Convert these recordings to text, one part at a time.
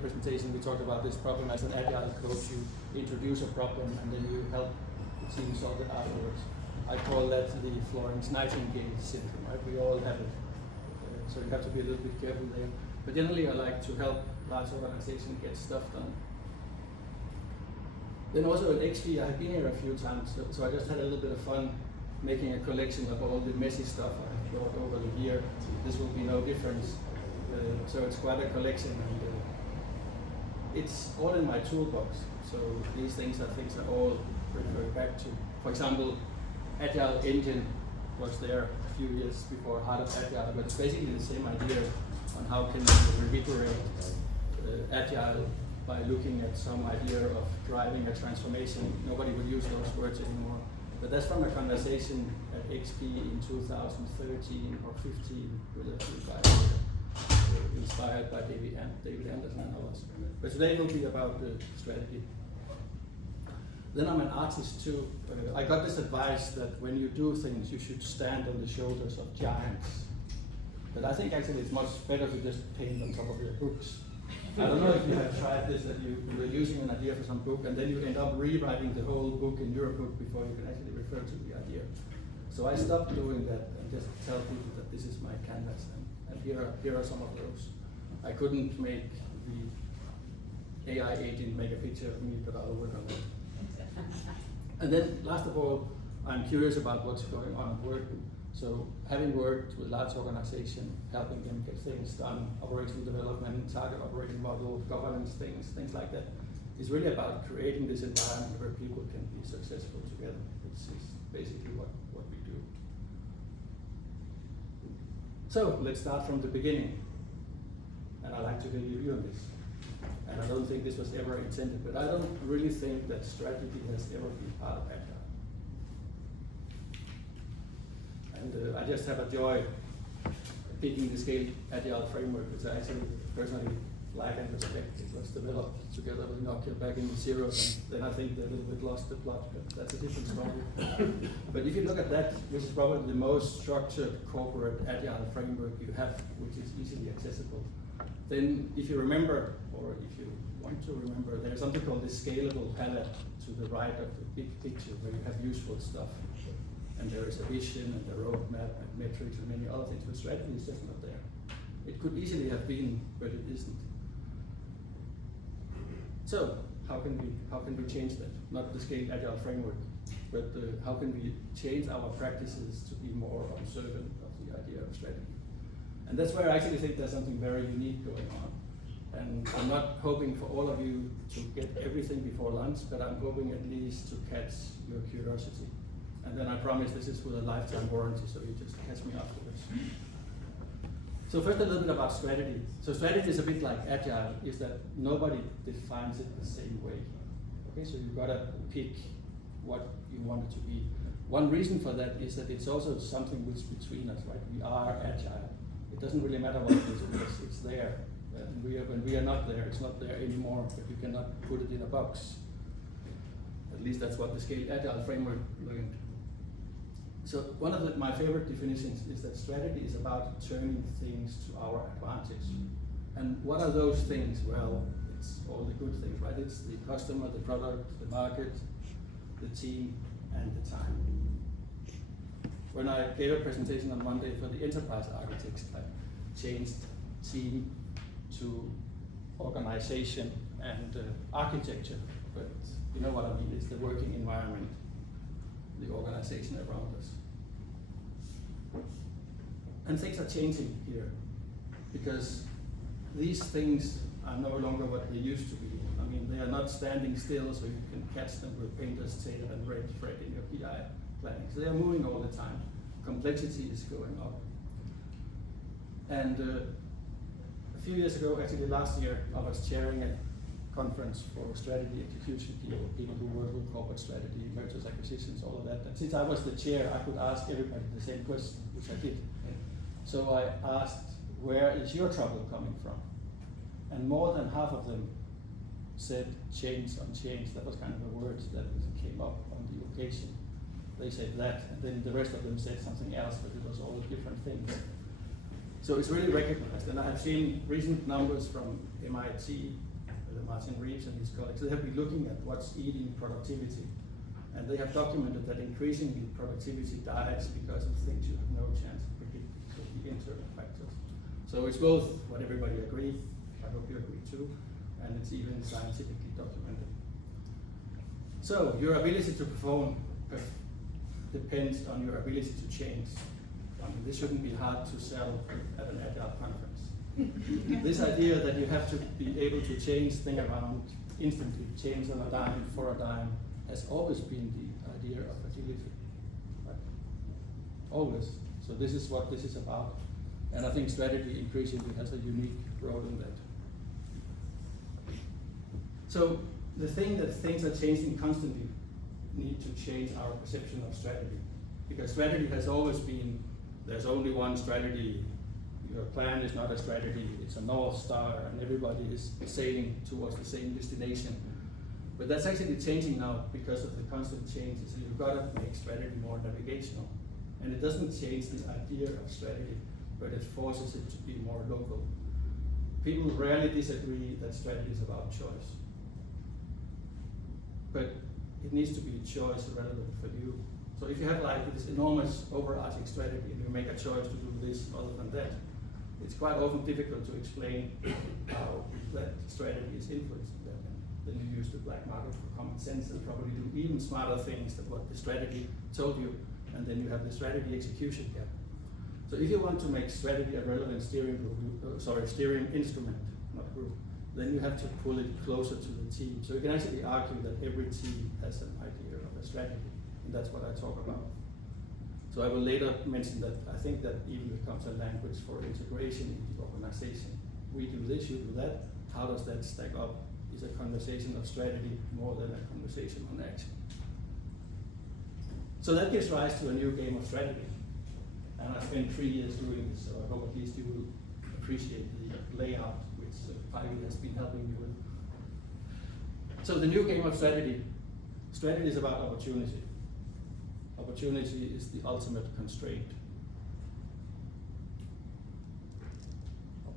presentation, we talked about this problem as an agile coach. You introduce a problem and then you help the team solve it afterwards. I call that the Florence Nightingale syndrome, right? We all have it. So you have to be a little bit careful there. But generally I like to help large organizations get stuff done. Then also at XP, I've been here a few times, so I just had a little bit of fun making a collection of all the messy stuff I've brought over the year. This will be no different. So it's quite a collection, and it's all in my toolbox. So these things are things I all refer back to. For example, Agile Engine was there a few years before Heart of Agile, but it's basically the same idea on how can you revigorate Agile by looking at some idea of driving a transformation. Nobody would use those words anymore. But that's from a conversation at XP in 2013 or 15 with a few guys inspired by David Anderson and others. But today will be about the strategy. Then I'm an artist too. I got this advice that when you do things, you should stand on the shoulders of giants. But I think actually it's much better to just paint on top of your books. I don't know if you have tried this, that you're using an idea for some book and then you end up rewriting the whole book in your book before you can actually refer to the idea. So I stopped doing that and just tell people that this is my canvas, and here are some of those. I couldn't make the AI agent make a picture of me, but I'll work on it. And then last of all, I'm curious about what's going on at work. So having worked with large organizations, helping them get things done, operational development, target operating model, governance things like that, is really about creating this environment where people can be successful together, which is basically what we do. So let's start from the beginning. And I like to hear your view on this. And I don't think this was ever intended, but I don't really think that strategy has ever been part of Agile. And I just have a joy picking the Scale Agile framework, which I actually personally like and respect. It was developed together with Nokia back in the zeros, and then I think they a little bit lost the plot, but that's a different story. But if you look at that, this is probably the most structured corporate Agile framework you have, which is easily accessible. Then if you remember, or if you want to remember, there's something called the scalable palette to the right of the big picture where you have useful stuff. And there is a vision and a roadmap and metrics and many other things, but strategy is just not there. It could easily have been, but it isn't. So how can we change that? Not the Scale Agile framework, but how can we change our practices to be more observant of the idea of strategy? And that's where I actually think there's something very unique going on. And I'm not hoping for all of you to get everything before lunch, but I'm hoping at least to catch your curiosity. And then I promise this is with a lifetime warranty, so you just catch me afterwards. So first a little bit about strategy. So strategy is a bit like Agile, is that nobody defines it the same way. Okay, so you've got to pick what you want it to be. One reason for that is that it's also something which between us, right? We are Agile. It doesn't really matter what it is because it's there. And when we are not there, it's not there anymore, but you cannot put it in a box. At least that's what the Scale Agile framework learned. So one of my favorite definitions is that strategy is about turning things to our advantage. And what are those things? Well, it's all the good things, right? It's the customer, the product, the market, the team, and the time. When I gave a presentation on Monday for the enterprise architects, I changed team to organization and architecture, but you know what I mean, it's the working environment, the organization around us. And things are changing here, because these things are no longer what they used to be. I mean, they are not standing still so you can catch them with painter's tail and red thread in your PI planning. So they are moving all the time. Complexity is going up. And a few years ago, actually last year, I was chairing a conference for strategy execution people who work with corporate strategy, mergers, acquisitions, all of that. And since I was the chair, I could ask everybody the same question, which I did. So I asked, where is your trouble coming from? And more than half of them said change on change. That was kind of a word that came up on the occasion. They said that, and then the rest of them said something else, but it was all different things. So it's really recognized, and I have seen recent numbers from MIT Martin Reeves and his colleagues, they have been looking at what's eating productivity. And they have documented that increasingly productivity dies because of things you have no chance to predict, so the internal factors. So it's both what everybody agrees, I hope you agree too, and it's even scientifically documented. So your ability to perform depends on your ability to change. I mean, this shouldn't be hard to sell at an agile conference. This idea that you have to be able to change things around instantly, change on a dime, for a dime, has always been the idea of agility. Right? Always. So this is what this is about. And I think strategy increasingly has a unique role in that. So the thing that things are changing constantly need to change our perception of strategy. Because strategy has always been, there's only one strategy, your plan is not a strategy, it's a North Star, and everybody is sailing towards the same destination. But that's actually changing now because of the constant changes. So you've got to make strategy more navigational. And it doesn't change the idea of strategy, but it forces it to be more local. People rarely disagree that strategy is about choice. But it needs to be choice relevant for you. So if you have like this enormous overarching strategy and you make a choice to do this other than that, it's quite often difficult to explain how that strategy is influencing that. And then you use the black market for common sense and probably do even smarter things than what the strategy told you, and then you have the strategy execution gap. So if you want to make strategy a relevant steering instrument, not group, then you have to pull it closer to the team. So you can actually argue that every team has an idea of a strategy, and that's what I talk about. So I will later mention that I think that even becomes a language for integration in the organization. We do this, you do that. How does that stack up? Is a conversation of strategy more than a conversation on action. So that gives rise to a new game of strategy. And I spent 3 years doing this, so I hope at least you will appreciate the layout which Pivy has been helping me with. So the new game of strategy is about opportunity. Opportunity is the ultimate constraint.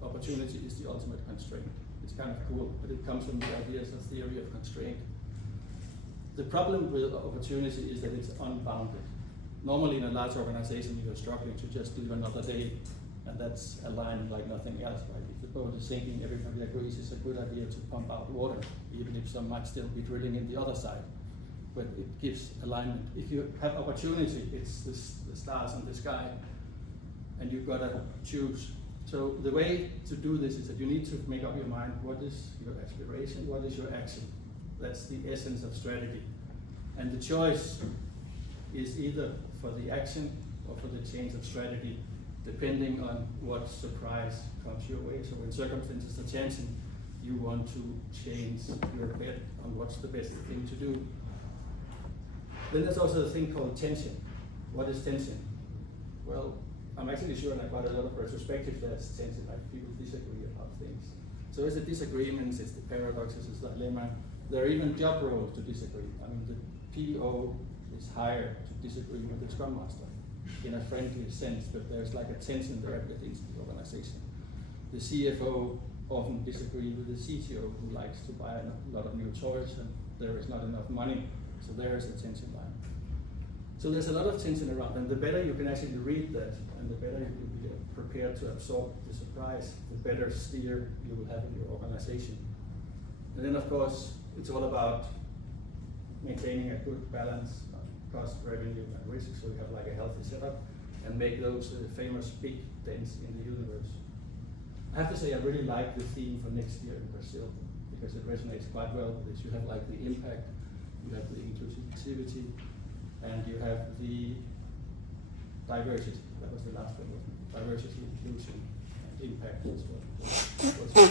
Opportunity is the ultimate constraint. It's kind of cool, but it comes from the ideas of theory of constraint. The problem with opportunity is that it's unbounded. Normally in a large organization, you're struggling to just live another day, and that's a line like nothing else, right? If the boat is sinking, everybody agrees it's a good idea to pump out water, even if some might still be drilling in the other side. But it gives alignment. If you have opportunity, it's the stars in the sky, and you've got to choose. So the way to do this is that you need to make up your mind, what is your aspiration, what is your action? That's the essence of strategy. And the choice is either for the action or for the change of strategy, depending on what surprise comes your way. So when circumstances are changing, you want to change your bet on what's the best thing to do. Then there's also a thing called tension. What is tension? Well, I'm actually sure in quite a lot of retrospectives there's tension, like people disagree about things. So it's the disagreements, it's the paradoxes, it's the dilemma. There are even job roles to disagree. I mean, the PO is hired to disagree with the Scrum Master in a friendly sense, but there's like a tension there within the organization. The CFO often disagrees with the CTO who likes to buy a lot of new toys and there is not enough money, so there is a tension line. So there's a lot of tension around, and the better you can actually read that, and the better you will be prepared to absorb the surprise, the better steer you will have in your organization. And then of course, it's all about maintaining a good balance of cost, revenue, and risk, so you have like a healthy setup, and make those famous big dents in the universe. I have to say I really like the theme for next year in Brazil, because it resonates quite well with this. You have like the impact, you have the inclusivity, and you have the diversity. That was the last one, wasn't it? Diversity, inclusion, and impact as well.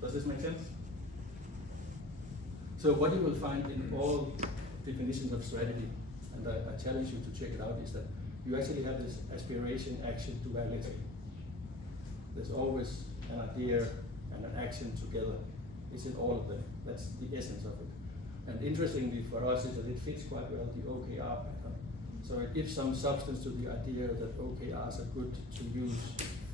Does this make sense? So what you will find in all definitions of strategy, and I challenge you to check it out, is that you actually have this aspiration, action, duality. There's always an idea and an action together. It's in all of them. That's the essence of it. And interestingly for us is that it fits quite well the OKR pattern. So it gives some substance to the idea that OKRs are good to use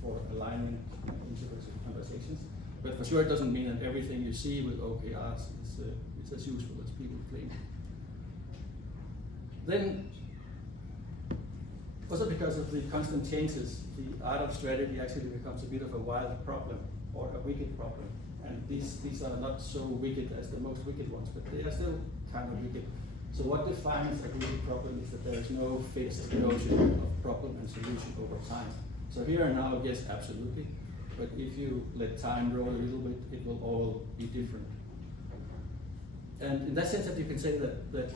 for alignment in interpersonal conversations. But for sure, it doesn't mean that everything you see with OKRs is as useful as people claim. Then, also because of the constant changes, the art of strategy actually becomes a bit of a wild problem or a wicked problem. And these are not so wicked as the most wicked ones, but they are still kind of wicked. So what defines a wicked problem is that there is no fixed notion of problem and solution over time. So here and now, yes, absolutely. But if you let time roll a little bit, it will all be different. And in that sense, that you can say that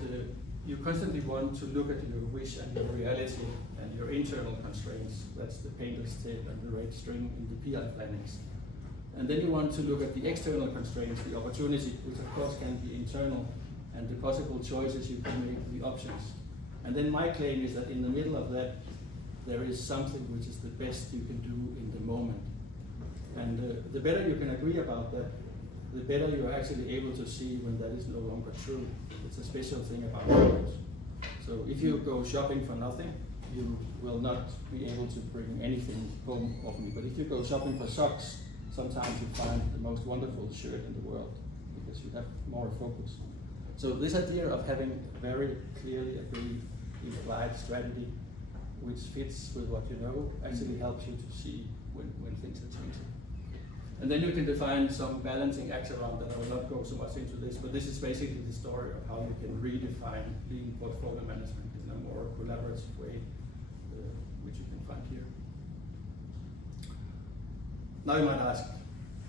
you constantly want to look at your wish and your reality and your internal constraints. That's the painter's tape and the red string in the PI plannings. And then you want to look at the external constraints, the opportunity, which of course can be internal, and the possible choices you can make, the options. And then my claim is that in the middle of that, there is something which is the best you can do in the moment. And the better you can agree about that, the better you are actually able to see when that is no longer true. It's a special thing about humans. So if you go shopping for nothing, you will not be able to bring anything home of me. But if you go shopping for socks, sometimes you find the most wonderful shirt in the world because you have more focus. So this idea of having very clearly agreed implied strategy which fits with what you know actually helps you to see when things are changing. And then you can define some balancing acts around that. I will not go so much into this, but this is basically the story of how you can redefine lean portfolio management in a more collaborative way, which you can find here. Now you might ask,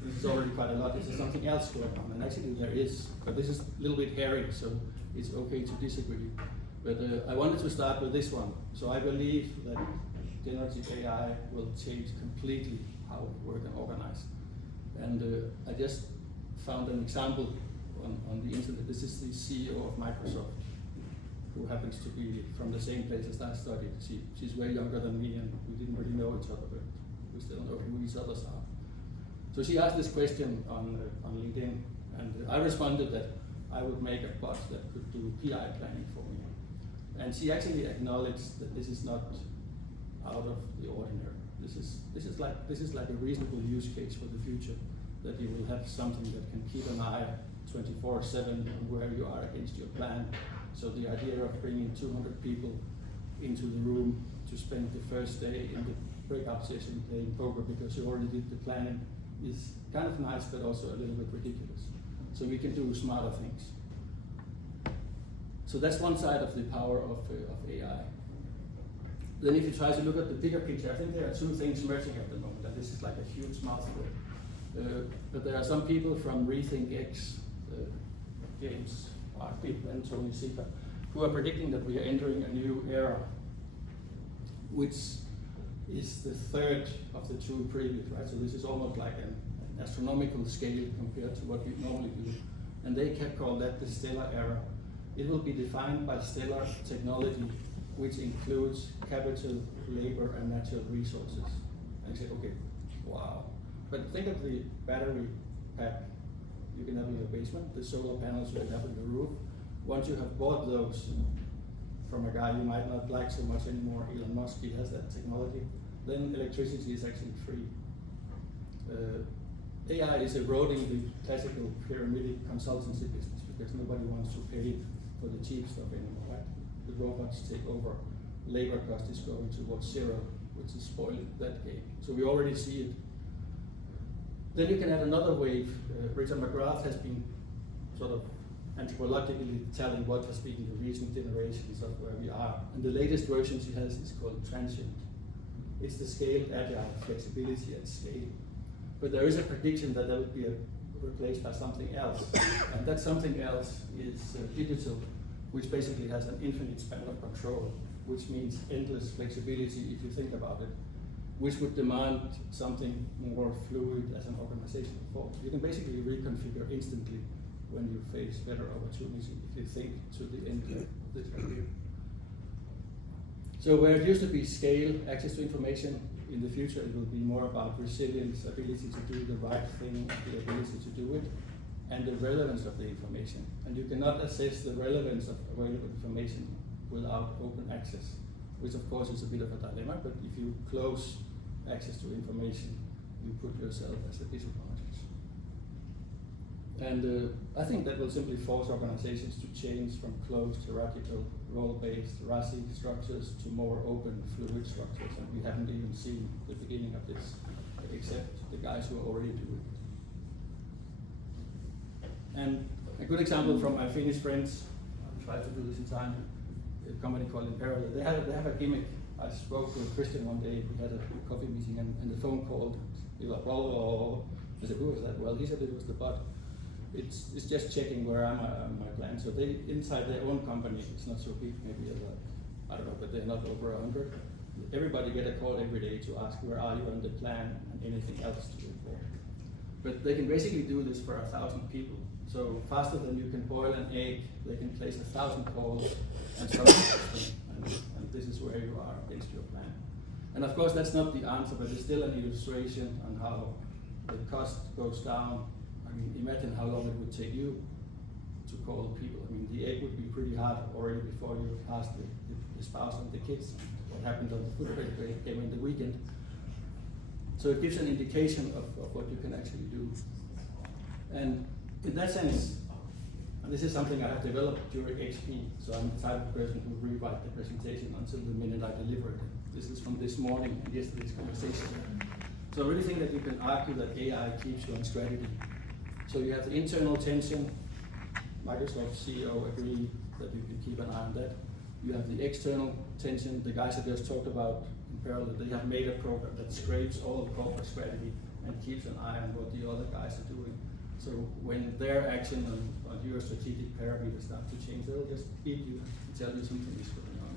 this is already quite a lot, is there something else going on? And actually there is, but this is a little bit hairy, so it's okay to disagree. But I wanted to start with this one. So I believe that generative AI will change completely how we work and organize. And I just found an example on the internet. This is the CEO of Microsoft, who happens to be from the same place as I studied. She's way younger than me, and we didn't really know each other, but we still know who each others are. So she asked this question on LinkedIn, and I responded that I would make a bot that could do PI planning for me. And she actually acknowledged that this is not out of the ordinary. This is like a reasonable use case for the future, that you will have something that can keep an eye 24/7 on where you are against your plan. So the idea of bringing 200 people into the room to spend the first day in the breakout session playing poker because you already did the planning is kind of nice, but also a little bit ridiculous. So we can do smarter things. So that's one side of the power of AI. Then if you try to look at the bigger picture, I think there are two things merging at the moment, and this is like a huge mouthful. But there are some people from Rethink X, James Arkley and Tony Sika, who are predicting that we are entering a new era, which is the third of the two previous, right? So this is almost like an astronomical scale compared to what we normally do. And they can call that the stellar era. It will be defined by stellar technology, which includes capital, labor, and natural resources. And you say, okay, wow. But think of the battery pack you can have in your basement, the solar panels you can have on the roof. Once you have bought those from a guy you might not like so much anymore, Elon Musk, he has that technology, then electricity is actually free. AI is eroding the classical pyramidal consultancy business because nobody wants to pay for the cheap stuff anymore, right? The robots take over. Labor cost is going towards zero, which is spoiling that game. So we already see it. Then you can add another wave. Richard McGrath has been sort of anthropologically telling what has been the recent generations of where we are. And the latest version she has is called transient. It's the scaled agile flexibility at scale. But there is a prediction that will be replaced by something else. And that something else is digital, which basically has an infinite span of control, which means endless flexibility if you think about it, which would demand something more fluid as an organizational force. You can basically reconfigure instantly when you face better opportunity if you think to the end of the career. So where it used to be scale, access to information, in the future it will be more about resilience, ability to do the right thing, the ability to do it, and the relevance of the information. And you cannot assess the relevance of available information without open access, which of course is a bit of a dilemma, but if you close access to information, you put yourself as a disadvantage. And I think that will simply force organizations to change from closed, hierarchical, role-based, RASI structures to more open, fluid structures. And we haven't even seen the beginning of this, except the guys who are already doing it. And a good example from my Finnish friends, I'll try to do this in time, a company called Imperial, they have a gimmick. I spoke to Christian one day, we had a coffee meeting, and the phone called. He was like, well, I said, who was that? Well, he said it was the bot. It's just checking where am I on my plan. So they, inside their own company, it's not so big, maybe like, I don't know, but they're not over 100. Everybody get a call every day to ask where are you on the plan and anything else to report. But they can basically do this for 1,000 people. So faster than you can boil an egg, they can place 1,000 calls and start testing. And this is where you are against your plan. And of course, that's not the answer, but it's still an illustration on how the cost goes down. I mean, imagine how long it would take you to call people. I mean, the egg would be pretty hard already before you asked the spouse and the kids what happened on the football game in the weekend. So it gives an indication of what you can actually do. And in that sense, and this is something I have developed during XP, so I'm the type of person who rewrite the presentation until the minute I deliver it. This is from this morning and yesterday's conversation. So I really think that you can argue that AI keeps you on strategy. So you have the internal tension. Microsoft CEO agreed that you can keep an eye on that. You have the external tension. The guys I just talked about in parallel, they have made a program that scrapes all the corporate strategy and keeps an eye on what the other guys are doing. So when their action on your strategic parameters start to change, they'll just beat you and tell you something is going on.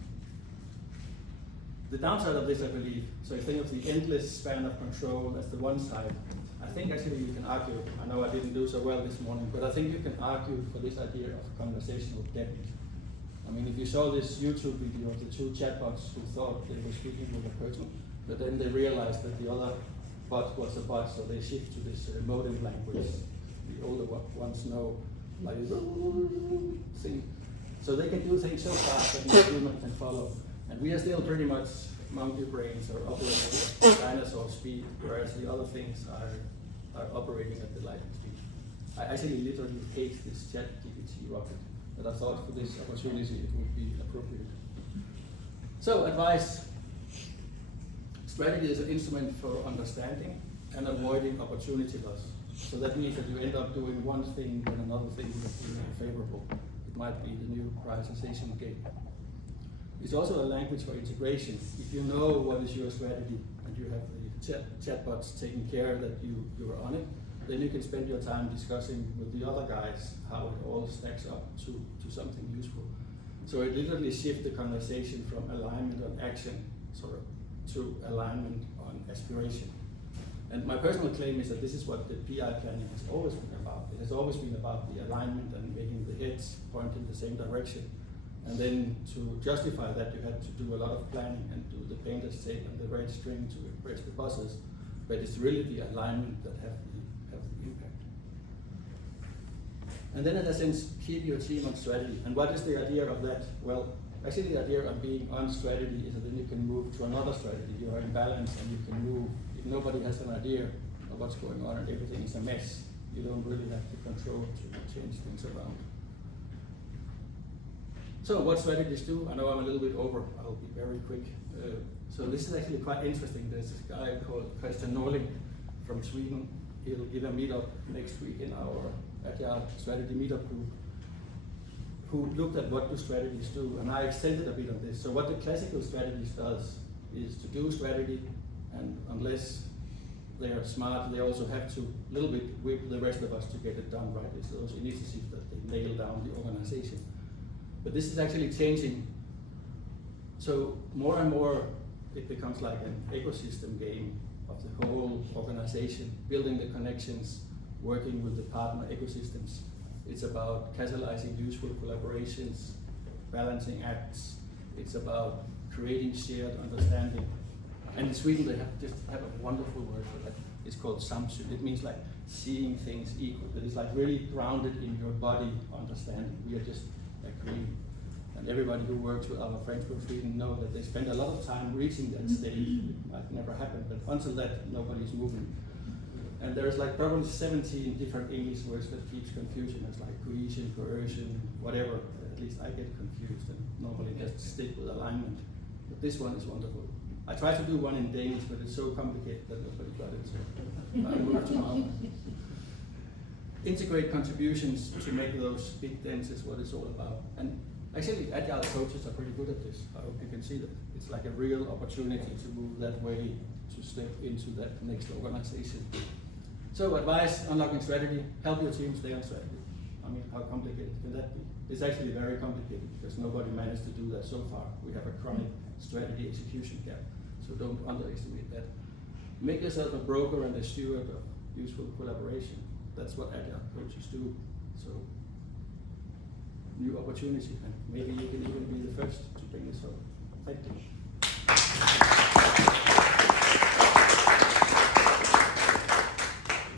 The downside of this, I believe, so you think of the endless span of control as the one side. I think actually you can argue, I know I didn't do so well this morning, but I think you can argue for this idea of conversational depth. I mean, if you saw this YouTube video of the two chatbots who thought they were speaking with a person, but then they realized that the other bot was a bot, so they shift to this modem language. The older ones know, like thing. So they can do things so fast that no human can follow. And we are still pretty much monkey brains or operating at dinosaur speed, whereas the other things are operating at the lightning speed. I actually literally hate this ChatGPT rocket, but I thought for this opportunity it would be appropriate. So advice. Strategy is an instrument for understanding and avoiding opportunity loss. So that means that you end up doing one thing when another thing would have been favorable. It might be the new prioritization game. It's also a language for integration. If you know what is your strategy and you have the chatbots taking care that you're on it, then you can spend your time discussing with the other guys how it all stacks up to something useful. So it literally shifts the conversation from alignment on action to alignment on aspiration. And my personal claim is that this is what the PI planning has always been about. It has always been about the alignment and making the heads point in the same direction. And then to justify that, you had to do a lot of planning and do the painter's tape and the red string to impress the bosses. But it's really the alignment that have the impact. And then in a sense, keep your team on strategy. And what is the idea of that? Well, actually the idea of being on strategy is that then you can move to another strategy. You are in balance and you can move. If nobody has an idea of what's going on and everything is a mess, you don't really have the control to change things around. So what strategies do? I know I'm a little bit over, I'll be very quick. So this is actually quite interesting. There's this guy called Christian Norling from Sweden. He'll give a meetup next week in our agile strategy meetup group, who looked at what do strategies do, and I extended a bit on this. So what the classical strategies does is to do strategy, and unless they are smart, they also have to a little bit whip the rest of us to get it done right. It's those initiatives that they nail down the organization. But this is actually changing. So more and more it becomes like an ecosystem game of the whole organization, building the connections, working with the partner ecosystems. It's about catalyzing useful collaborations, balancing acts. It's about creating shared understanding. And in Sweden they have a wonderful word for that. It's called samsyn. It means like seeing things equal. But it's like really grounded in your body understanding. We are just agreeing. And everybody who works with our friends from Sweden know that they spend a lot of time reaching that stage. It might never happen, but until that, nobody's moving. And there's like probably 17 different English words that keeps confusion. It's like cohesion, coercion, whatever. At least I get confused and normally just stick with alignment. But this one is wonderful. I tried to do one in Danish, but it's so complicated that nobody got it, so I moved to Malmo. Integrate contributions to make those big dents is what it's all about. And actually, agile coaches are pretty good at this. I hope you can see that. It's like a real opportunity to move that way, to step into that next organization. So advice, unlocking strategy, help your team stay on strategy. I mean, how complicated can that be? It's actually very complicated because nobody managed to do that so far. We have a chronic strategy execution gap, so don't underestimate that. Make yourself a broker and a steward of useful collaboration. That's what agile coaches do. So, new opportunity, and maybe you can even be the first to bring this up. Thank you.